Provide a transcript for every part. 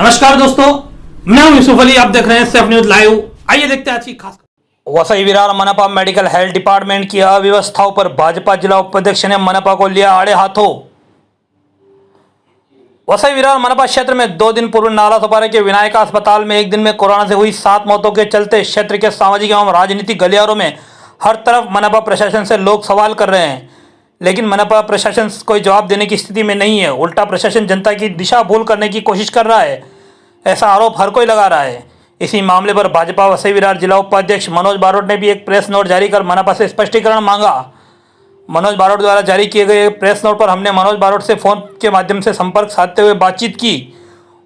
नमस्कार दोस्तों, मैं हूं यूसुफ अली। आप देख रहे हैं सेफ न्यूज लाइव। आइए देखते हैं आज की खास। वसई विरार मनपा मेडिकल हेल्थ डिपार्टमेंट की अव्यवस्थाओं पर भाजपा जिला उपाध्यक्ष ने मनपा को लिया आड़े हाथों। वसई विरार मनपा क्षेत्र में 2 दिन पूर्व नाला सोपारा के विनायक अस्पताल में एक दिन में कोरोना से हुई 7 मौतों के चलते क्षेत्र के सामाजिक एवं राजनीतिक गलियारों में हर तरफ मनपा प्रशासन से लोग सवाल कर रहे हैं, लेकिन मनपा प्रशासन कोई जवाब देने की स्थिति में नहीं है। उल्टा प्रशासन जनता की दिशा भूल करने की कोशिश कर रहा है, ऐसा आरोप हर कोई लगा रहा है। इसी मामले पर भाजपा वसई विरार जिला उपाध्यक्ष मनोज बारोट ने भी एक प्रेस नोट जारी कर मनपा से स्पष्टीकरण मांगा। मनोज बारोट द्वारा जारी किए गए प्रेस नोट पर हमने मनोज बारोट से फोन के माध्यम से संपर्क साधते हुए बातचीत की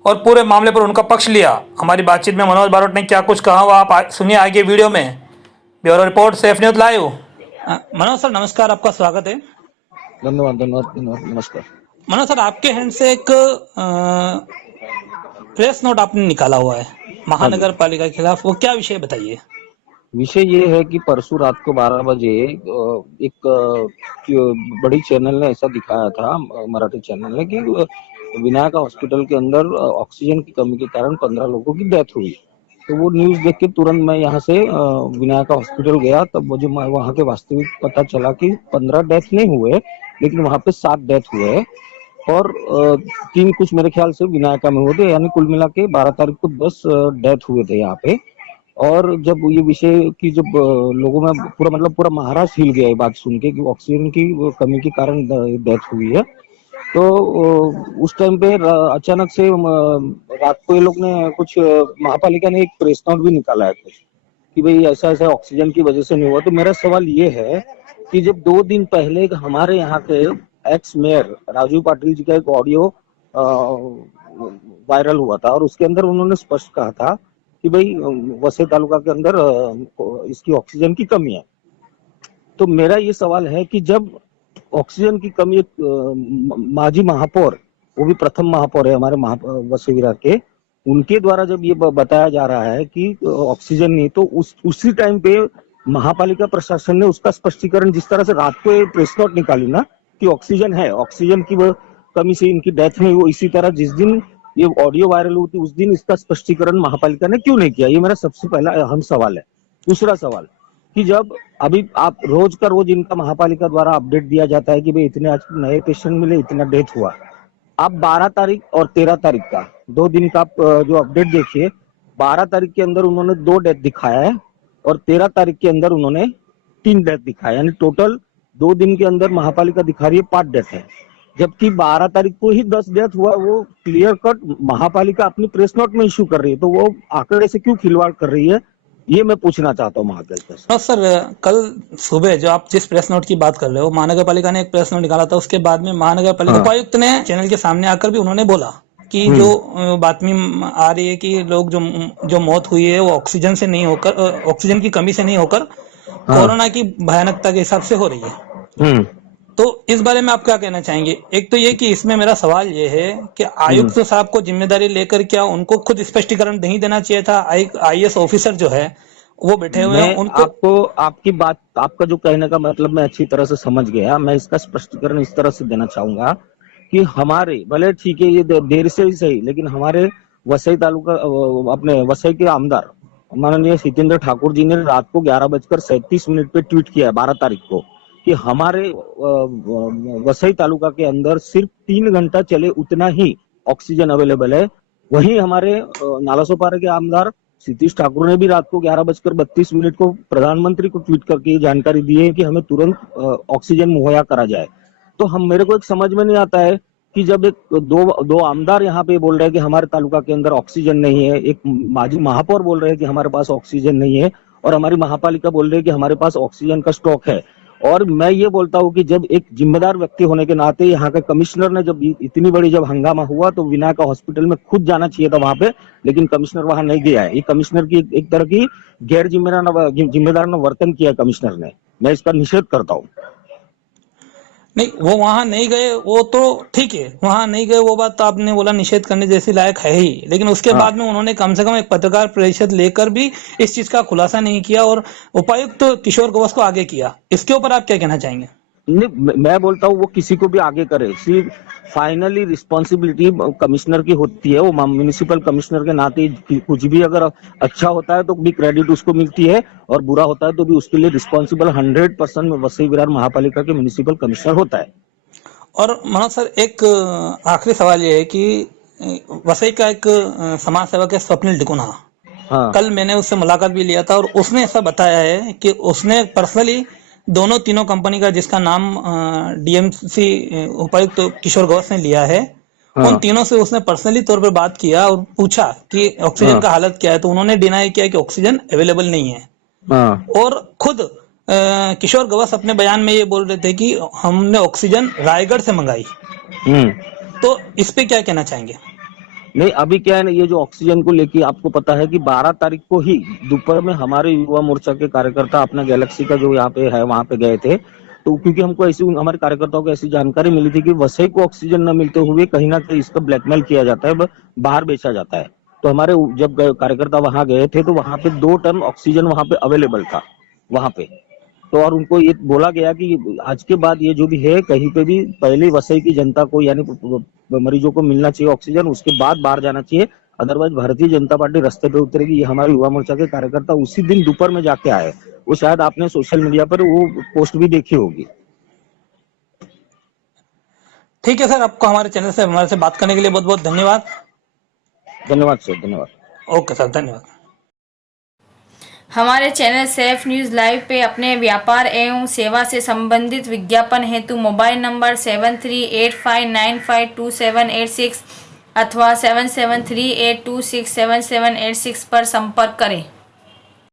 और पूरे मामले पर उनका पक्ष लिया। हमारी बातचीत में मनोज बारोट ने क्या कुछ कहा वह आप सुनिए आगे वीडियो में। Bureau report, safe news live. Manoj sir नमस्कार, आपका स्वागत है। धन्यवाद धन्यवाद धन्यवाद, नमस्कार। मनोज सर, आपके हैंड से एक प्रेस नोट आपने निकाला हुआ है महानगर पालिका के खिलाफ, वो क्या विषय बताइए। विषय ये है कि परसों रात को 12 बजे एक बड़ी चैनल ने ऐसा दिखाया था, मराठी चैनल ने, कि विनायक हॉस्पिटल के अंदर ऑक्सीजन की कमी के कारण 15 लोगों की डेथ हुई। तो वो न्यूज देख के तुरंत मैं यहाँ से विनायक हॉस्पिटल गया। तब मुझे वहाँ के वास्तविक पता चला कि 15 डेथ नहीं हुए, लेकिन वहाँ पे 7 डेथ हुए और 3 कुछ मेरे ख्याल से विनायका में हुए थे। यानी कुल मिला के 12 तारीख को 10 डेथ हुए थे यहाँ पे। और जब ये विषय की जब लोगों में पूरा महाराष्ट्र हिल गया ये बात सुन के कि ऑक्सीजन की कमी के कारण डेथ हुई है, तो उस टाइम पे अचानक से रात को ये लोग ने कुछ महापालिका ने एक प्रेस नोट भी निकाला है कुछ कि भाई ऐसा ऐसा ऑक्सीजन की वजह से नहीं हुआ। तो मेरा सवाल ये है कि जब 2 दिन पहले हमारे यहाँ के एक्स मेयर राजू पाटिल जी का एक ऑडियो वायरल हुआ था और उसके अंदर उन्होंने स्पष्ट कहा था कि भाई वसई तालुका के अंदर इसकी ऑक्सीजन की कमी है। तो मेरा ये सवाल है कि जब ऑक्सीजन की कमी माजी महापौर, वो भी प्रथम महापौर है हमारे वसई विरार के, उनके द्वारा जब ये बताया जा रहा है कि ऑक्सीजन नहीं, तो उसी टाइम पे महापालिका प्रशासन ने उसका स्पष्टीकरण, जिस तरह से रात को प्रेस नोट निकाली ना कि ऑक्सीजन है, ऑक्सीजन की कमी से इनकी डेथ नहीं, वो इसी तरह जिस दिन ये ऑडियो वायरल हुई थी उस दिन इसका स्पष्टीकरण महापालिका ने क्यों नहीं किया? ये मेरा सबसे पहला अहम सवाल है। दूसरा सवाल कि जब अभी आप रोज का रोज इनका महापालिका द्वारा अपडेट दिया जाता है कि भाई इतने आज नए पेशेंट मिले, इतना डेथ हुआ, आप 12 तारीख और 13 तारीख का 2 दिन का जो अपडेट देखिए, 12 तारीख के अंदर उन्होंने 2 डेथ दिखाया है और 13 तारीख के अंदर उन्होंने 3 डेथ दिखाया, यानी टोटल 2 दिन के अंदर महापालिका दिखा रही है 5 डेथ है। जबकि 12 तारीख को ही 10 डेथ हुआ, वो क्लियर कट महापालिका अपनी प्रेस नोट में इशू कर रही है। तो वो आंकड़े से क्यों खिलवाड़ कर रही है, ये मैं पूछना चाहता हूँ महापालिका से। सर, कल सुबह जो आप जिस प्रेस नोट की बात कर रहे हो, महानगर पालिका ने एक प्रेस नोट निकाला था, उसके बाद में महानगर पालिका उपायुक्त ने चैनल के सामने आकर भी उन्होंने बोला कि जो बातमी आ रही है कि लोग जो मौत हुई है वो ऑक्सीजन से नहीं होकर, ऑक्सीजन की कमी से नहीं होकर कोरोना की भयानकता के हिसाब से हो रही है। तो इस बारे में आप क्या कहना चाहेंगे? एक तो ये कि इसमें मेरा सवाल ये है कि आयुक्त साहब को जिम्मेदारी लेकर क्या उनको खुद स्पष्टीकरण नहीं देना चाहिए था? आईएएस ऑफिसर जो है वो बैठे हुए हैं, उनको आपको आपकी बात, आपका जो कहने का मतलब मैं अच्छी तरह से समझ गया। मैं इसका स्पष्टीकरण इस तरह से देना चाहूंगा कि हमारे, भले ठीक है ये देर से ही सही, लेकिन हमारे वसई तालुका अपने वसई के आमदार माननीय हितेंद्र ठाकुर जी ने रात को 11:37 पे ट्वीट किया है 12 तारीख को कि हमारे वसई तालुका के अंदर सिर्फ 3 घंटा चले उतना ही ऑक्सीजन अवेलेबल है। वहीं हमारे नालासोपारा के आमदार सतीश ठाकुर ने भी रात को 11:32 को प्रधानमंत्री को ट्वीट करके ये जानकारी दी है कि हमें तुरंत ऑक्सीजन मुहैया करा जाए। तो मेरे को एक समझ में नहीं आता है कि जब एक दो आमदार यहाँ पे बोल रहे हैं कि हमारे तालुका के अंदर ऑक्सीजन नहीं है, एक माजी महापौर बोल रहे हैं कि हमारे पास ऑक्सीजन नहीं है, और हमारी महापालिका बोल रही है कि हमारे पास ऑक्सीजन का स्टॉक है। और मैं ये बोलता हूँ कि जब एक जिम्मेदार व्यक्ति होने के नाते यहाँ के कमिश्नर ने जब इतनी बड़ी जब हंगामा हुआ तो विनायक हॉस्पिटल में खुद जाना चाहिए था वहां पे, लेकिन कमिश्नर वहां नहीं गया है। ये कमिश्नर की एक तरह की गैर जिम्मेदार वर्तन किया कमिश्नर ने, मैं इसका निषेध करता हूँ। नहीं, वो वहां नहीं गए, वो तो ठीक है, वहां नहीं गए, वो बात तो आपने बोला निषेध करने जैसी लायक है ही, लेकिन उसके बाद में उन्होंने कम से कम एक पत्रकार परिषद लेकर भी इस चीज का खुलासा नहीं किया और उपायुक्त किशोर गौस को आगे किया। इसके ऊपर आप क्या कहना चाहेंगे? नहीं, मैं बोलता हूँ वो किसी को भी आगे करे, सिर्फ फाइनली रिस्पॉन्सिबिलिटी कमिश्नर की होती है। वो म्यूनिसिपल कमिश्नर के नाते कुछ भी अगर अच्छा होता है तो भी क्रेडिट उसको मिलती है, और बुरा होता है तो भी उसके लिए रिस्पॉन्सिबल 100% वसई विरार महापालिका के म्यूनिसिपल कमिश्नर होता है। और मनोज सर, एक आखिरी सवाल ये है कि वसई का एक समाज सेवक है स्वप्निल डिकुना। हाँ कल मैंने उससे मुलाकात भी लिया था और उसने ऐसा बताया है कि उसने पर्सनली दोनों तीनों कंपनी का, जिसका नाम डीएमसी उपायुक्त किशोर गौस ने लिया है, उन हाँ तीनों से उसने पर्सनली तौर पे बात किया और पूछा कि ऑक्सीजन हाँ का हालत क्या है, तो उन्होंने डिनाई किया कि ऑक्सीजन अवेलेबल नहीं है। हाँ। और खुद किशोर गौस अपने बयान में ये बोल रहे थे कि हमने ऑक्सीजन रायगढ़ से मंगाई। हम्म। तो इस पे क्या कहना चाहेंगे? नहीं, अभी क्या है ना, ये जो ऑक्सीजन को लेके आपको पता है कि 12 तारीख को ही दोपहर में हमारे युवा मोर्चा के कार्यकर्ता अपना गैलेक्सी का जो यहाँ पे है वहां पे गए थे। तो क्योंकि हमको ऐसी, हमारे कार्यकर्ताओं को ऐसी जानकारी मिली थी कि वसई को ऑक्सीजन न मिलते हुए कहीं ना कहीं इसका ब्लैकमेल किया जाता है, बाहर बेचा जाता है। तो हमारे जब कार्यकर्ता वहां गए थे तो वहां पे 2 टन ऑक्सीजन वहां पे अवेलेबल था वहां पे। तो और उनको ये बोला गया कि आज के बाद ये जो भी है कहीं पे भी पहले वसई की जनता को यानी मरीजों को मिलना चाहिए ऑक्सीजन, उसके बाद बाहर जाना चाहिए। अदरवाइज भारतीय जनता पार्टी रास्ते पे उतरेगी। ये हमारे युवा मोर्चा के कार्यकर्ता उसी दिन दोपहर में जाके आए। वो शायद आपने सोशल मीडिया पर वो पोस्ट भी देखी होगी। ठीक है सर, आपको हमारे से बात करने के लिए बहुत बहुत धन्यवाद। धन्यवाद सर, धन्यवाद। ओके सर, धन्यवाद। हमारे चैनल सेफ न्यूज़ लाइव पे अपने व्यापार एवं सेवा से संबंधित विज्ञापन हेतु मोबाइल नंबर 7385952786 अथवा 7738267786 पर संपर्क करें।